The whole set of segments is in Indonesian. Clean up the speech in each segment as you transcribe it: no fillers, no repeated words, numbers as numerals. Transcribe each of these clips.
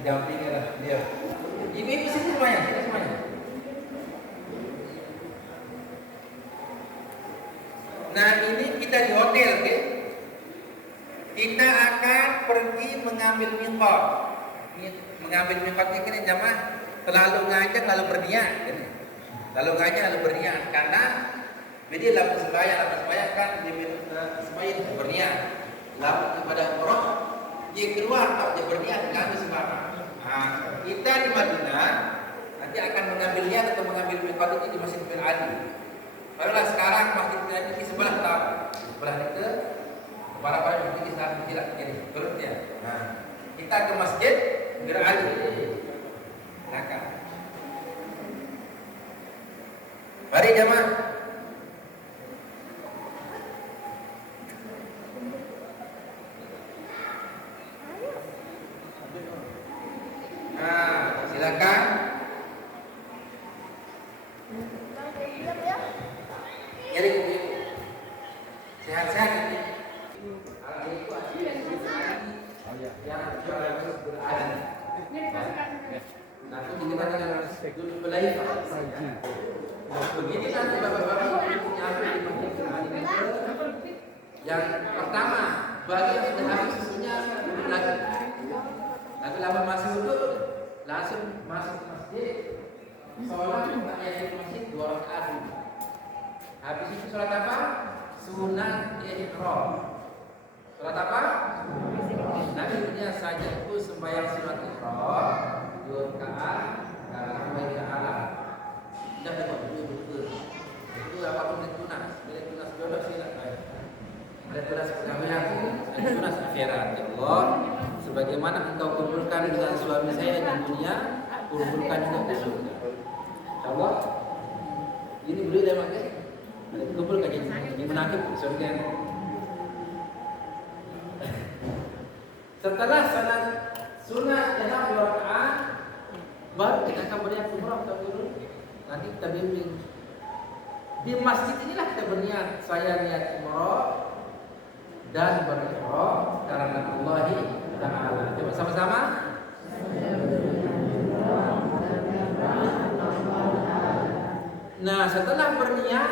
didampingi lah dia. Ibu-ibu sini semuanya, sini semuanya. Nah ini kita di hotel, okay? Kita akan pergi mengambil miqat. Mengambil miqatnya kini jamaah terlalu ngajak lalu berniat. Lalu ngajak lalu berniat karena jadi lalu sembahyang kan dia sembahyang berniat. Lalu ibadah umrah dia keluar tak dia berniat lalu sembahyang. Nah, kita di Madinah nanti akan mengambil niat atau mengambil miqat itu di Masjid Bin Ali. Barulah sekarang Masjid Bin Ali di sebelah tahu. Sebelah itu para bukti saat tidak jadi turunnya. Nah, kita ke Masjid Bin Ali. Silakan. Mari jemaah. Nah, silakan. Jadi sehat-sehat ini. Nanti kita dengan dulu belajar. Begini nanti bapak-bapak nyampe di Masjid Ali. Yang pertama, bagi yang sudah habis susunya lagi. Nanti lama masih duduk, langsung masuk ke masjid. Sholat tahiyat masjid 2 rakaat. Habis itu sholat apa? Sunat ihram. Sholat apa? Nabi punya saja itu sembahyang sunat ihram 2 rakaat karena Allah Taala. Tidak dapat betul. Itu apapun itu tunas, bila tunas jodoh silakan. Ada tunas kehamilan, ada tunas akhirat. Ya Allah, sebagaimana engkau kumpulkan dengan suami saya di dunia, kumpulkan juga di surga. Insyaallah. Ini boleh dah makan. Ada kumpul kajian ini menakib surga. Setelah salat sunat ihram 2 rakaat, baru kita akan berniat umrah atau dulu. Nanti kita bimbing. Di masjid inilah kita berniat, saya niat umrah dan berihram karena Allah Taala. Coba sama-sama. Nah, setelah berniat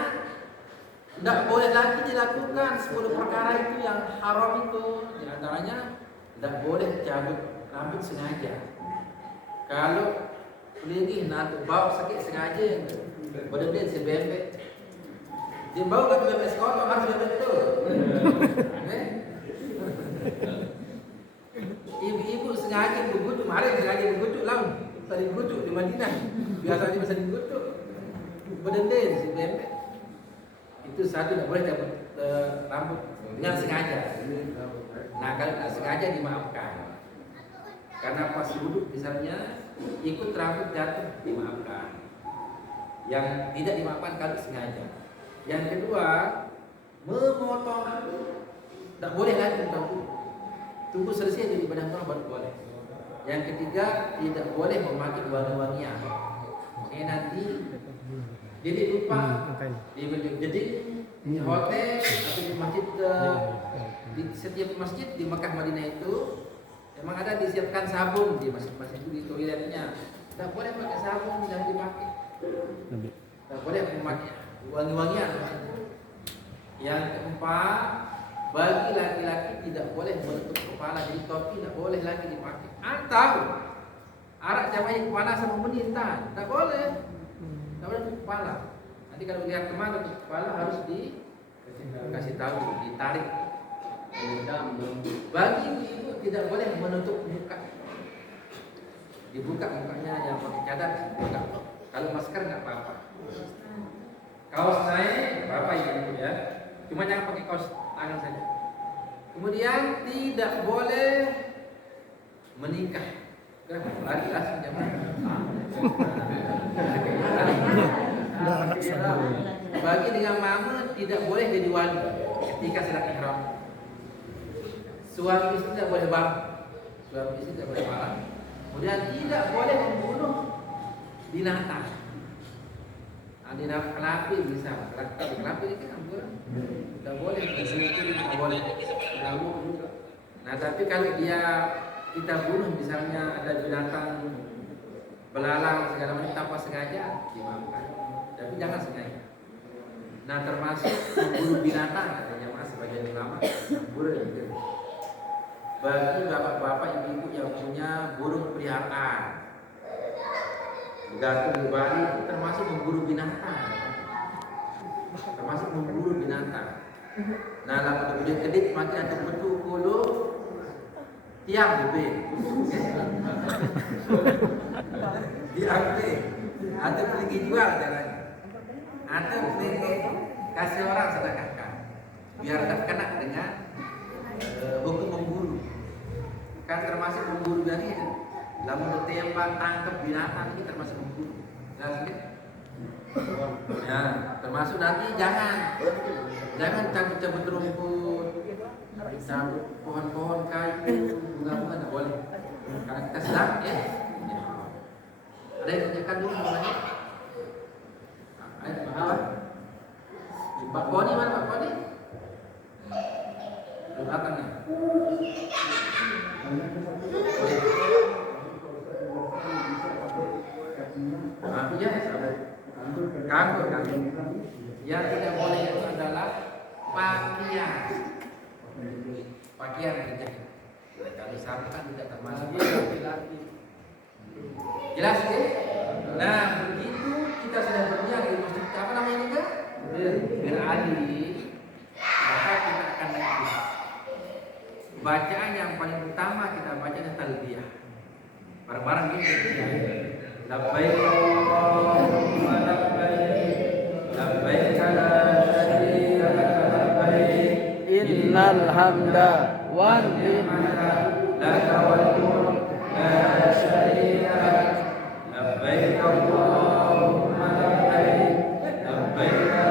tidak boleh lagi dilakukan 10 perkara itu yang haram itu. Di antaranya tidak boleh cabut rambut sengaja. Kalau pelingin atau bau sakit sengaja, benar-benar sebembek. Dia bau kan bembek sekolah harus bembek itu. Ibu-ibu sengaja begutuk, kemarin sengaja begutuk lah. Tadi begutuk di Madinah. Biasa dia bisa begutuk. Benar-benar sebembek. Itu satu tidak boleh cabut rambut dengan sengaja. Nah kalau tidak sengaja dimaafkan. Karena pas duduk misalnya ikut rambut jatuh dimaafkan. Yang tidak dimaafkan kalau sengaja. Yang kedua, memotong tidak boleh lagi memotong. Tunggu selesai jadi ibadah umrah baru boleh. Yang ketiga, tidak boleh memakai wangi-wangian. Makanya nanti jadi lupa jadi di hotel atau di masjid di setiap masjid di Mekah Madinah itu memang ada disiapkan sabun di masjid-masjid itu di toiletnya. Tidak boleh pakai sabun, jangan dipakai. Tidak boleh memakai wangi-wangian. Yang keempat, bagi laki-laki tidak boleh menutup kepala, jadi topi tidak boleh lagi dipakai. Atau arak jamanya kepala sama menintah, tidak boleh. Tidak boleh tutup kepala. Nanti kalau lihat teman tutup kepala harus dikasih tahu, ditarik. Bagi ibu tidak boleh menutup muka. Dibuka mukanya, yang pakai cadar dibuka. Kalau masker nggak apa-apa. Kaos naik apa ya? Cuma jangan pakai kaos tangan saja. Kemudian tidak boleh menikah. Lagi langsung jam. Bagi dengan mama tidak boleh jadi wali ketika sedang ihram. Suami istri tidak boleh bareng. Suami istri tidak boleh bareng. Kemudian tidak boleh membunuh binatang. Binatang kelapi bisa. Kelapi ini kan ambulan. Tidak boleh. Tidak boleh. Nah tapi kalau dia kita bunuh misalnya ada binatang belalang segala macam tanpa sengaja dimaafkan, tapi jangan sengaja. Nah termasuk memburu binatang katanya mas sebagian ulama boleh gitu. Bagi bapak-bapak ibu-ibu yang punya burung peliharaan, gantung di Bali itu termasuk memburu binatang, termasuk memburu binatang. Nah lama kemudian kedip makin ada betul kulu tiang lebih tiang lebih atau pergi jual caranya, atau pergi kasih orang sedekahkan biar tak kena dengan hukum memburu. Kan termasuk memburu dari lama tembak tangkap binatang ini termasuk memburu. Jelas kan? Ya, termasuk nanti jangan cabut-cabut rumput, cabut pohon-pohon kayu, bunga-bunga tidak boleh. Karena kita sedang ya. Ada yang tanyakan dulu namanya? Ayo, Pak Boni mana Pak Boni? Di belakang nih. Ya, kangkung. Yang tidak boleh itu adalah pakaian dijahit. Kalau sapi kan tidak termasuk. Jelas ya? Nah begitu kita sudah berniat di masjid apa namanya ini kan? Berali, maka kita akan naik. Bacaan yang paling utama kita baca adalah talbiyah. Bareng-bareng ini. Labbaik Allahumma labbaik, labbaik la syarika laka labbaik, Innal hamda wan ni'mata laka wal mulk la syarika lak. Labbaik Allahumma labbaik, labbaik la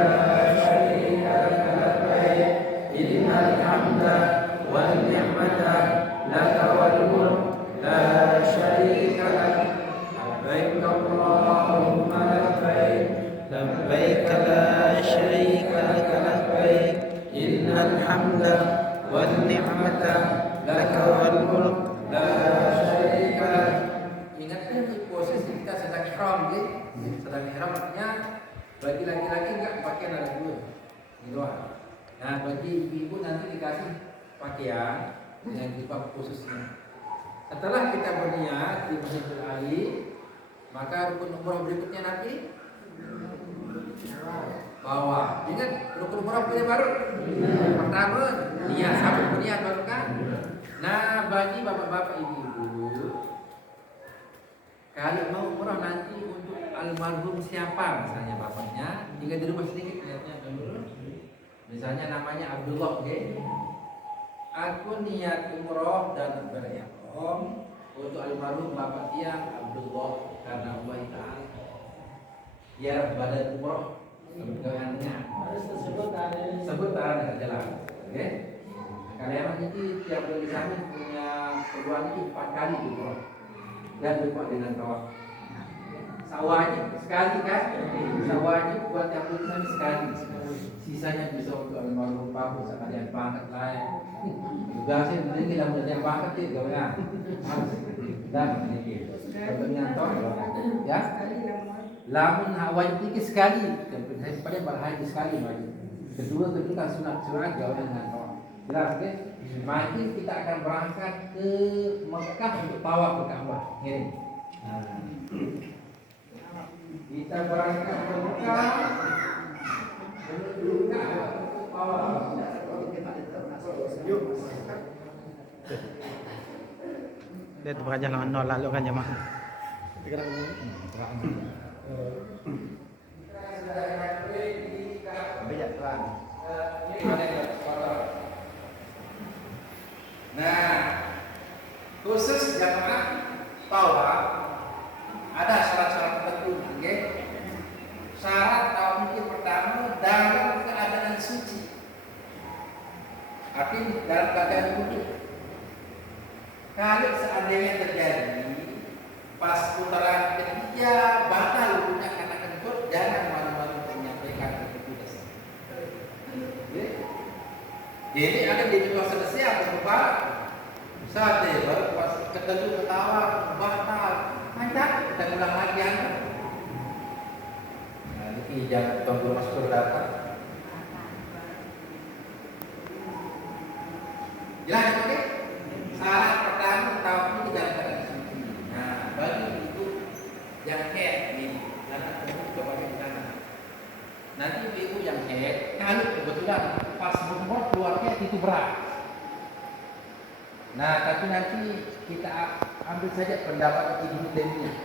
syarika laka labbaik, innal hamda wan ni'mata laka wal mulk la syarika lak. Labbaik Allahumma labbaik, labbaik la syarika laka labbaik, innal hamda wan ni'mata laka wal mulk la syarika lak. Ingatkan di posisi kita sedang ihram gitu. Sedang ihram artinya bagi laki-laki enggak pakaian ada dua. Gitu. Nah, bagi ibu nanti dikasih pakaian dengan jilbab khususnya. Setelah kita berniat di Masjidil Ali, maka rukun umrah berikutnya nanti bawa. Ingat rukun umrah punya baru. Pertama, niat sampai berniat baru kan. Nah, bagi bapak-bapak ibu-ibu, kalau mau umrah nanti untuk almarhum siapa misalnya bapaknya, jika di rumah sedikit niatnya dulu. Misalnya namanya Abdullah, okay? Aku niat umrah dan berihram untuk almarhum bapak tiang Abdullah karena Allah Ta'ala. Ya badan umrah kemudiannya sebut dengan jelas, oke? Kalau emang itu tiap bulan di sana punya peluang itu 4 kali umrah dan lupa dengan tawaf. Sawahnya sekali kan? Sawahnya buat tiap bulan di sana sekali. Sisanya bisa untuk almarhum bapak sekalian pangkat lain. Juga sih mungkin kita punya yang pangkat itu gimana? Dan ini contohnya ya. Lamun hawan tinggi sekali, dan pada berhaji sekali lagi. Kedua kan sunat jauh dengan tawaf. Jelas kan? Maka kita akan berangkat ke Mekah untuk tawaf ke Ka'bah. Ini. Kita berangkat ke Mekah menuju Ka'bah untuk tawaf. Dia berjalan nol lalu kan jemaah. Nah, khusus jamaah tawaf ada syarat-syarat tertentu, oke? Syarat tawaf itu pertama dalam keadaan suci. Artinya dalam keadaan wudhu. Kalau seandainya terjadi pas putaran ketiga batal wudhunya karena kentut, jangan malu-malu menyampaikan ke petugas. Jadi ada di luar selesai atau kepala saat baru pas ketemu ketawa batal Ini jangan tunggu masuk datang. Jelas, oke? Syarat pertama tahun ini dalam keadaan suci. Nah, bagi itu yang head ini, karena kamu coba kanan. Nanti ibu yang head, kalau kebetulan pas umur keluarnya itu berat. Nah, tapi nanti kita ambil saja pendapat Ibnu Taimiyah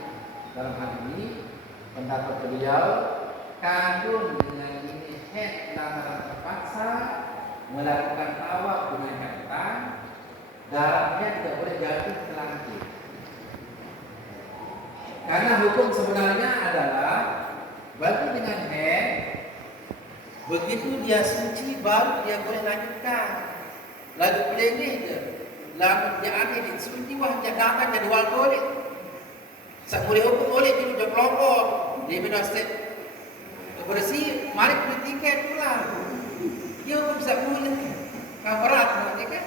dalam hal ini. Pendapat beliau, kandung dengan ini head lantaran terpaksa melakukan tawaf dengan catatan, darahnya tidak boleh jatuh ke langit. Karena hukum sebenarnya adalah bagi dengan head, begitu dia suci baru dia boleh lanjutkan. Lalu pelengih je, lalu dia ambil di suci wah dia datang jadi wal boleh. Boleh hukum boleh jadi dia kelompok. Dia minum step bersih, mari beli tiket pulang. Dia hukum bisa boleh. Kau berat nanti kan?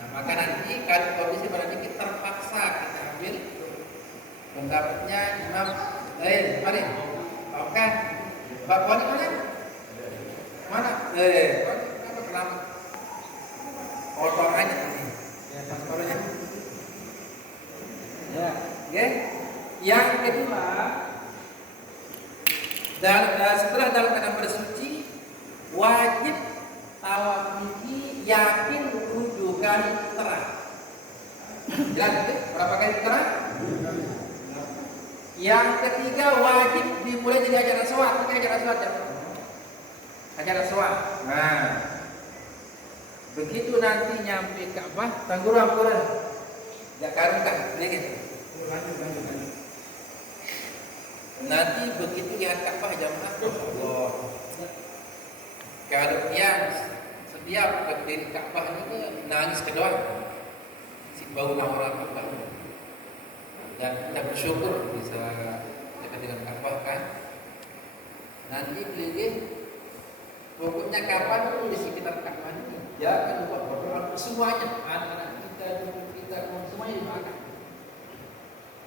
Nah, maka nanti kalau kondisi berarti kita terpaksa kita ambil pendapatnya Imam. Mari, tahu kan? Mbak Puan mana? Mana? Kenapa? Otong aja ini. Ya, paspornya. Ya, oke. Yang kedua, setelah dalam keadaan bersuci, wajib tawaf ini yakin 7 kali terang. Jelas itu? Berapa kali terang? Yang ketiga, wajib dimulai dari hajar aswad. Ini hajar aswad ya? Hajar aswad. Nah, begitu nanti nyampe Ka'bah, tangguram. Jak karungkan, begini. Lanjut. Nanti begitu lihat Ka'bah jamaah, Allah. Kalau yang setiap berdiri Ka'bah ini nangis kedua, si bau orang Ka'bah. Dan kita bersyukur bisa dekat dengan Ka'bah kan. Nanti beli pokoknya kapan pun di sekitar Ka'bah ini jangan lupa berdoa semuanya, anak kita semuanya dimakan.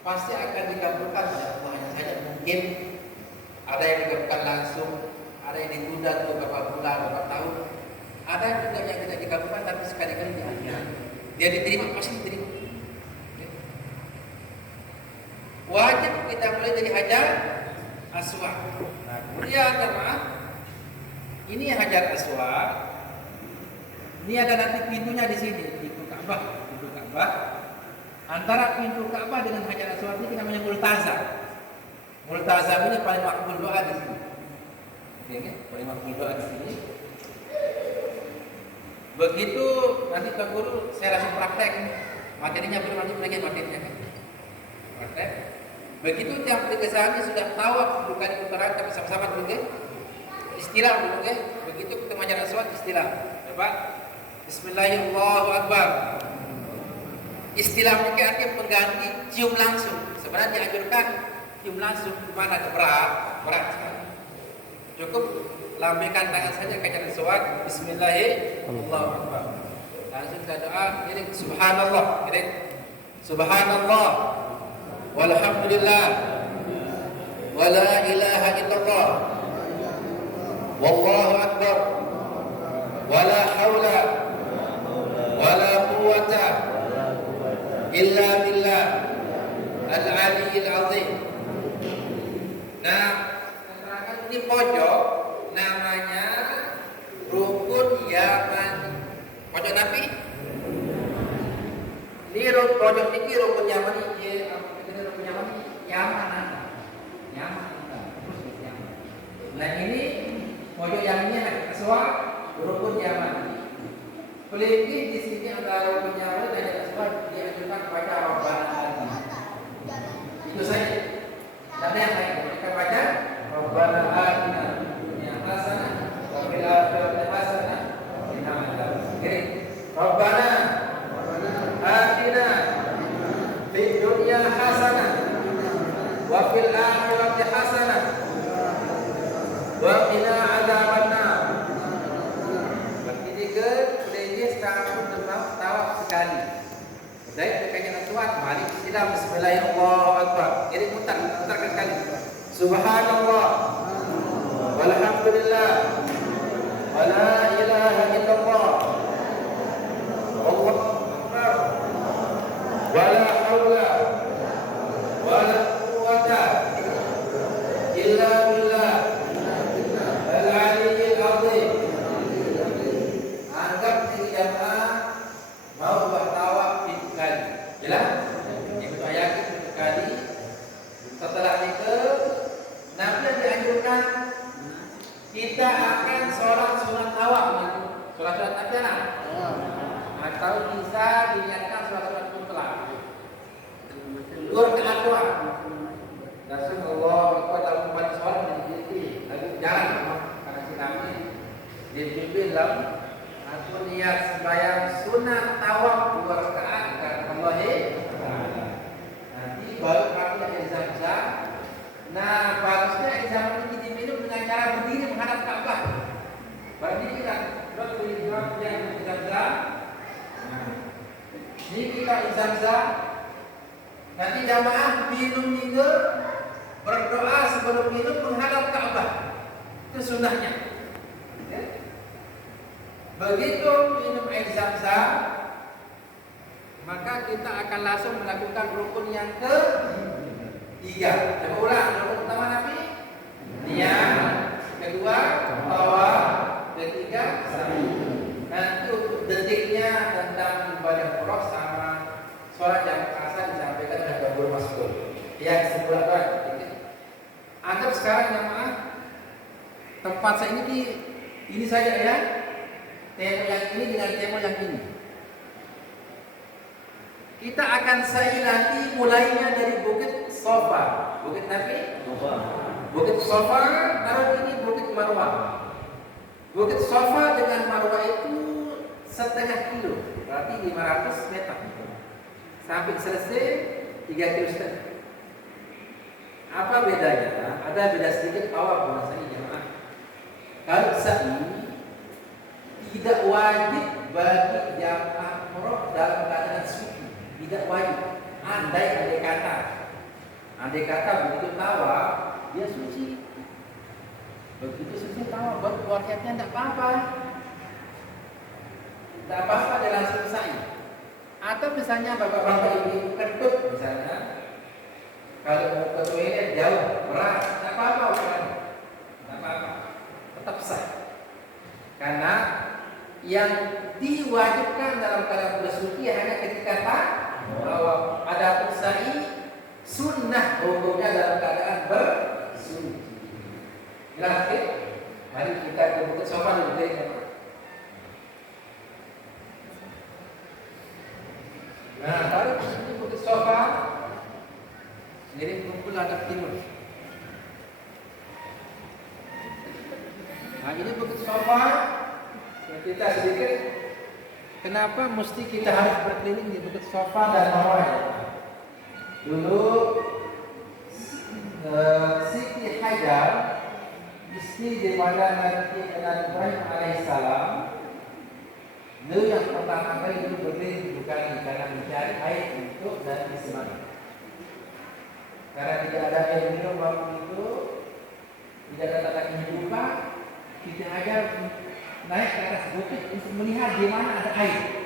Pasti akan dikabulkan oleh Allah. Hanya saja mungkin ada yang dikabulkan langsung, ada yang ditunda beberapa bulan, beberapa tahun, ada juga yang tidak dikabulkan tapi sekali-kali di akhir dia diterima, pasti diterima. Wajib kita mulai dari hajar aswad. Nah, kemudian jemaah, ini hajar aswad. Ini ada nanti pintunya di sini, pintu Ka'bah. Antara pintu Ka'bah dengan hajar aswad ini namanya multazam. Multazam ini paling makbul doa di sini. Oke, paling makbul doa di sini. Begitu nanti Pak Guru saya langsung praktek. Materinya belum lanjut lagi materinya. Praktek. Begitu tiap kami sudah tahu bukan putaran tapi sama-sama dulu deh. Istilah dulu deh. Begitu kita hajar aswad istilah. Coba. Bismillahirrahmanirrahim. Istilah ini artinya pengganti cium langsung. Sebenarnya dianjurkan cium langsung mana berat sekali. Cukup lambaikan tangan saja ke hajar aswad. Bismillahirrahmanirrahim. Langsung kita doa. Ini subhanallah. Ini subhanallah. Walhamdulillah. Wala ilaha illallah. Wallahu akbar. Wala haula wala quwwata illa billah al-aliyyil azim. Nah, keterangan ini pojok namanya rukun Yamani. Pojok Nabi. Ini pojok ini rukun Yamani. Rukun Yamani Yaman. Nah ini pojok yang ini aswad rukun Yamani. Pelinggi di sini antara rukun Yamani dan aswad dianjurkan baca Rabbana Atina. Itu saja. Dan yang lain kita baca Rabbana Atina dunya hasanah wa fil akhirati hasanah wa qina adzabannar. Jadi Rabbana Atina fid dunya hasanah wa fil akhirati hasanah wa qina adzabannar. Berarti ke lagi sekarang demam tawaf sekali. Dari dekatnya aswad, mari silam bismillahirrahmanirrahim. Jadi mutar sekali. Subhanallah walhamdulillah, wa la ilaha illallah, Allahu akbar, wa la haula wa la quwwata illa billah al-aliyyil azim. Anggap ini jamaah mau buat tawaf itu kali. Jelas? Ikut ayat itu kali. Setelah itu Nabi dianjurkan kita akan sholat sunat tawaf, sholat tabianah, atau bisa diniatkan sholat mutlak. Luar keakwa. Dasar Allah Akbar dalam empat sholat menjadi lagi jalan karena si Nabi dibimbing aku niat sembahyang sunat tawaf 2 rakaat karena Allah. Nanti baru pakai air zam-zam. Nah, bagusnya air zam-zam ini diminum dengan cara berdiri menghadap Ka'bah. Berdiri kan, terus berdiri yang zam-zam. Nah, ini kita air zam-zam. Nanti jamaah minum juga berdoa sebelum minum menghadap Ka'bah. Itu sunnahnya. Ya. Begitu minum air zam-zam, maka kita akan langsung melakukan rukun yang ketiga. Coba ulang, rukun pertama Nabi, niat, kedua tawaf, ketiga sa'i. Nanti untuk detiknya tentang ibadah umrah sama sholat yang asal disampaikan oleh Babul Mas'ud. Yang sebulan. Anggap sekarang jamaah tempat saya ini saja ya. Tema yang ini dengan tema yang ini. Kita akan sa'i nanti mulainya dari Bukit Sofa. Bukit Nabi? Bukit Sofa, taruh ini Bukit Marwah. Bukit Sofa dengan Marwah itu 1/2 kilo, berarti 500 meter. Sampai selesai 3,5 kilo. Apa bedanya? Ada beda sedikit awal bulan sa'i jemaah. Kalau sa'i tidak wajib bagi jamaah umrah dalam keadaan suci, tidak wajib. Andai kata begitu tawaf dia suci, begitu suci tawaf baru keluar niatnya tidak apa-apa, dia langsung sa'i. Atau misalnya bapak-bapak ibu kentut misalnya, kalau mau ke toilet jauh berat, tidak apa-apa ukurannya, tidak apa-apa, tetap sah. Karena yang diwajibkan dalam keadaan bersuci hanya ketika tawaf. Adapun sa'i sunnah hukumnya dalam keadaan bersuci. Jelas ya? Mari kita ke Bukit Sofa dulu. Nah, baru ini Bukit Sofa sendiri kumpul hadap timur. Nah, ini Bukit Sofa. Kita sedikit, kenapa mesti kita harus berkeliling di Bukit Sofa dan Marwah? Dulu Siti Hajar, istri daripada Nabi Ibrahim alaihissalam, dulu yang pertama kali itu berkeliling bukan karena mencari air untuk dan disemai. Karena tidak ada air minum waktu itu, tidak ada tata kehidupan, Siti Hajar naik ke atas bukit untuk melihat di mana ada air.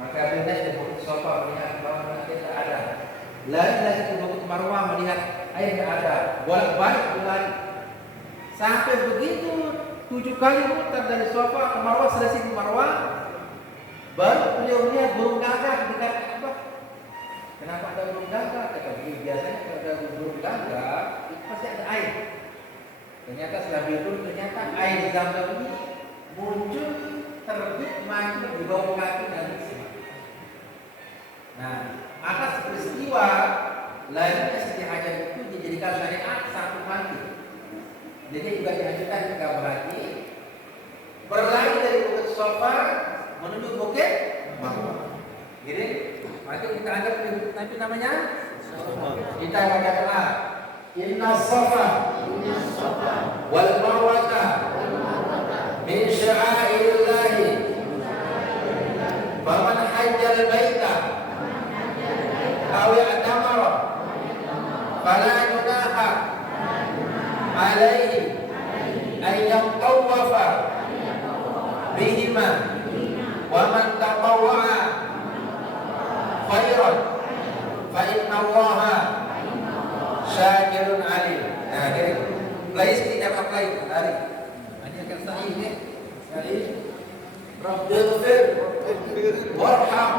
Maka dia naik ke Bukit Sofa melihat bahwa tidak ada. Lari lagi ke Bukit Marwah melihat air tidak ada. Bolak-balik berlari. Sampai begitu 7 kali muter dari Sofa ke Marwah, selesai di Marwah, baru beliau melihat burung gagak di dekat Ka'bah. Kenapa ada burung gagak? Kata beliau, biasanya kalau ada burung gagak itu pasti ada air. Ternyata setelah beliau ternyata air Zam-Zam ini muncul terbit mancur di bawah kaki Nabi. Nah, atas peristiwa lahirnya Siti Hajar itu dijadikan syariat satu pagi. Jadi juga diajukan jika berarti berlari dari Bukit Sofa menuju Bukit Marwah. Jadi, maka kita anggap Nabi namanya kita bacakan Inna Safa wal Marwata min sya'airillahi faman hajjal baita aw i'tamara fala junaha alaihi ayyam tawafa bihima wa man tatawwa'a khairan fa inna Allaha syakirun alim. Nah, jadi play tidak apply tadi. Ini akan sahih ya. Sahih. Rabbighfir warham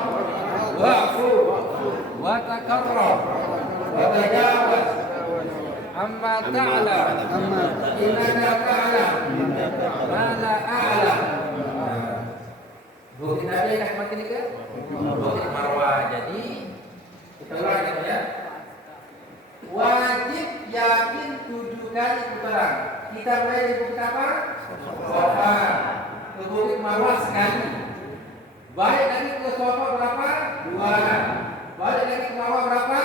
wa'fu wa takarram wa tajawaz amma ta'lam innaka ta'lam ma la a'lam. Bukti Nabi Ahmad ini kan bukti Marwah. Jadi kita ulang ya. Wajib yakin 7 kali putaran. Kita mulai di bukti apa? Sofa. Ke bukti Marwah sekali. Balik lagi ke sofa berapa? 2. Balik lagi ke Marwah berapa?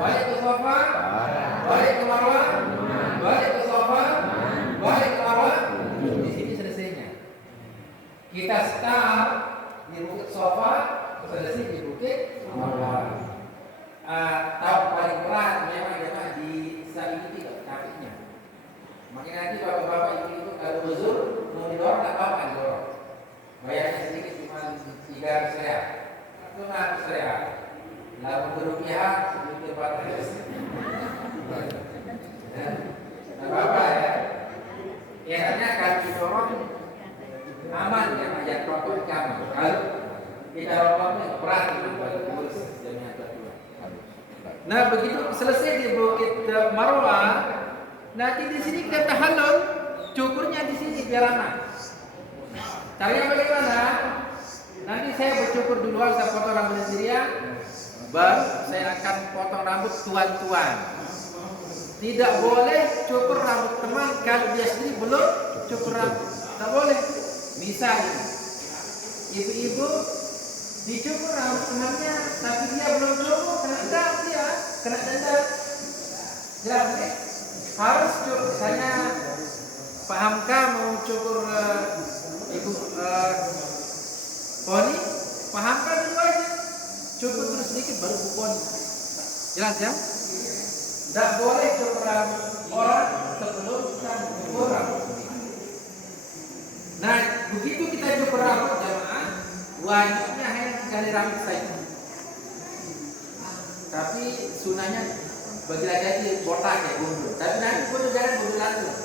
Balik ke sofa. Balik ke Marwah. Balik ke sofa. Balik ke Marwah. Di sini selesainya. Kita start di bukit sofa, selesai di bukit Marwah. Tahu paling berat memang di saat itu tidak kakinya. Makanya nanti bapak-bapak ibu kalau uzur mau didorong tak apa didorong. Bayarnya sedikit cuma 3 selea, cuma selea. Lalu berupiah sebelum terbatas. Tak apa ya. Biasanya kalau didorong aman ya, ajak rokok kamu. Kalau kita rokoknya berat itu baru kurus jamnya berdua. Nah begitu selesai di bukit Marwah, nanti di sini kita tahallul, cukurnya di sini biar aman. Caranya bagaimana? Nanti saya bercukur duluan, saya potong rambut sendirian, baru saya akan potong rambut tuan-tuan. Tidak boleh cukur rambut teman kalau dia sendiri belum cukur rambut. Tak boleh. Misalnya, ibu-ibu dicukur rambut temannya, tapi dia belum cukur, kena denda dia, kena denda. Jelas ya? Harus cukur. Saya pahamkah mau cukur ibu poni? Pahamkah dulu aja. Cukur terus sedikit baru bu poni. Jelas ya? Tidak boleh cukur rambut orang sebelum kita cukur rambut. Nah, begitu kita cukur rambut jamaah, wajibnya hanya 3 kali rambut saja. Tapi sunahnya bagi laki-laki botak ya, gundul. Tapi nanti gundul jangan gundul langsung.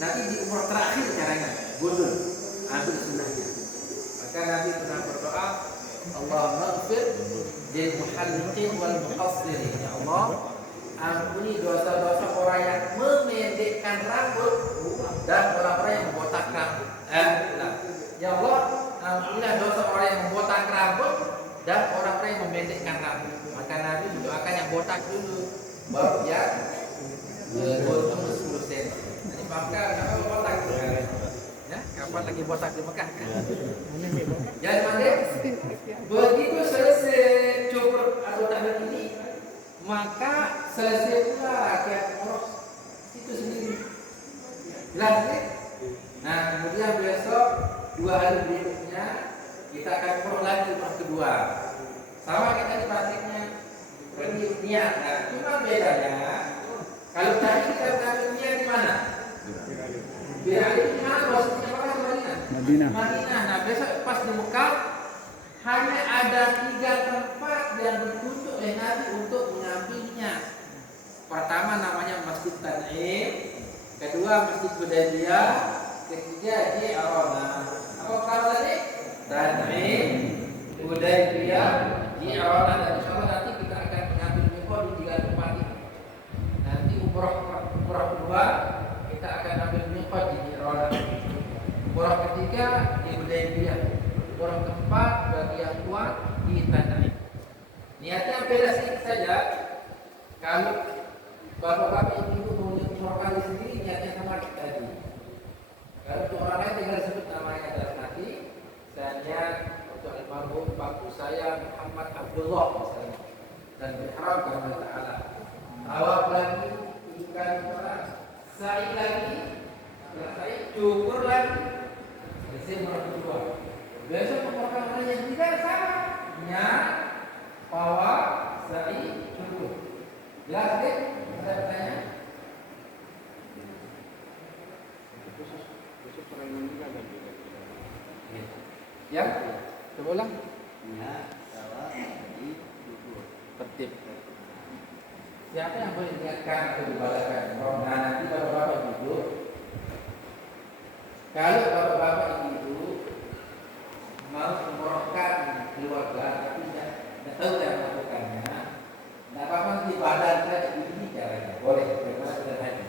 Nanti di umur terakhir caranya gundul. Ambil sunahnya. Maka Nabi pernah berdoa, Allahumma ighfir lil muhalliqin wal muqassirin. Ya Allah, ampuni dosa-dosa orang yang memendekkan rambut dan orang-orang yang membotak rambut. Ya Allah, ampunilah dosa orang yang membotak rambut dan orang-orang yang memendekkan rambut. Maka Nabi mendoakan yang botak dulu, baru dia potong 10 cm. Jadi maka kenapa botak dulu? Ya, kapan lagi botak di Mekah? Jadi maka begitu selesai cukur atau tahun ini, maka selesai pula rakaat umroh itu sendiri. Jelas ya? Nah, kemudian besok 2 hari berikutnya kita akan umroh lagi umroh kedua. Sama kita di praktiknya niat. Nah, cuma bedanya kalau tadi kita ambil niat di mana? Di mana maksudnya apa Madinah? Madinah. Nah, besok pas di Mekah hanya ada 3 tempat yang ditunjuk oleh Nabi untuk mengambilnya. Pertama namanya Masjid Tan'im, kedua Masjid Hudaybiyah, ketiga di Arafah. Apa kata tadi? Tan'im, Hudaybiyah, di Arafah. Dan insyaallah nanti kita akan mengambil mikot di 3 tempat ini. Nanti umrah kedua kita akan ambil mikot di Arafah. Umrah ketiga di Hudaybiyah. Umrah keempat bagi yang kuat di Tan'im. Niatnya beda sedikit saja. Kalau bapak-bapak ibu mau umrah kali sendiri niatnya sama tadi. Kalau untuk orang lain tinggal sebut namanya dalam hati. Saya niat untuk almarhum bapak saya Muhammad Abdullah misalnya, dan berharap kepada Allah Taala. Awak lagi ikan orang, saya lagi, saya cukur lagi. Selesai umrah kedua. Besok umrah kali yang tiga sama. Niat, bawa, sa'i, cukur. Jelas deh? Saya bertanya. Ya, coba ulang. Niat, tawa, jadi duduk. Tertib. Siapa yang boleh niatkan atau dibacakan? Oh, nah nanti bapak-bapak duduk. Kalau bapak-bapak itu mau mengorokkan keluarga, tapi tidak tahu cara melakukannya, tidak apa-apa nanti badan saja ini caranya. Boleh, karena sederhana.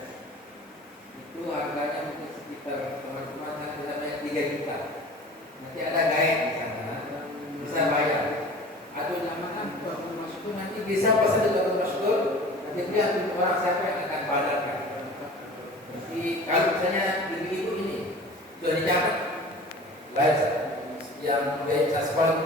Itu harganya mungkin sekitar teman-teman nanti sampai 3 juta. Nanti ada guide di sana, bisa bayar. Atau namakan Tuan Maskur, nanti bisa pesan ke Tuan Maskur, nanti dia orang siapa yang akan badarkan. Jadi kalau misalnya ibu-ibu ini sudah dicatat, guys, yang saya sekolah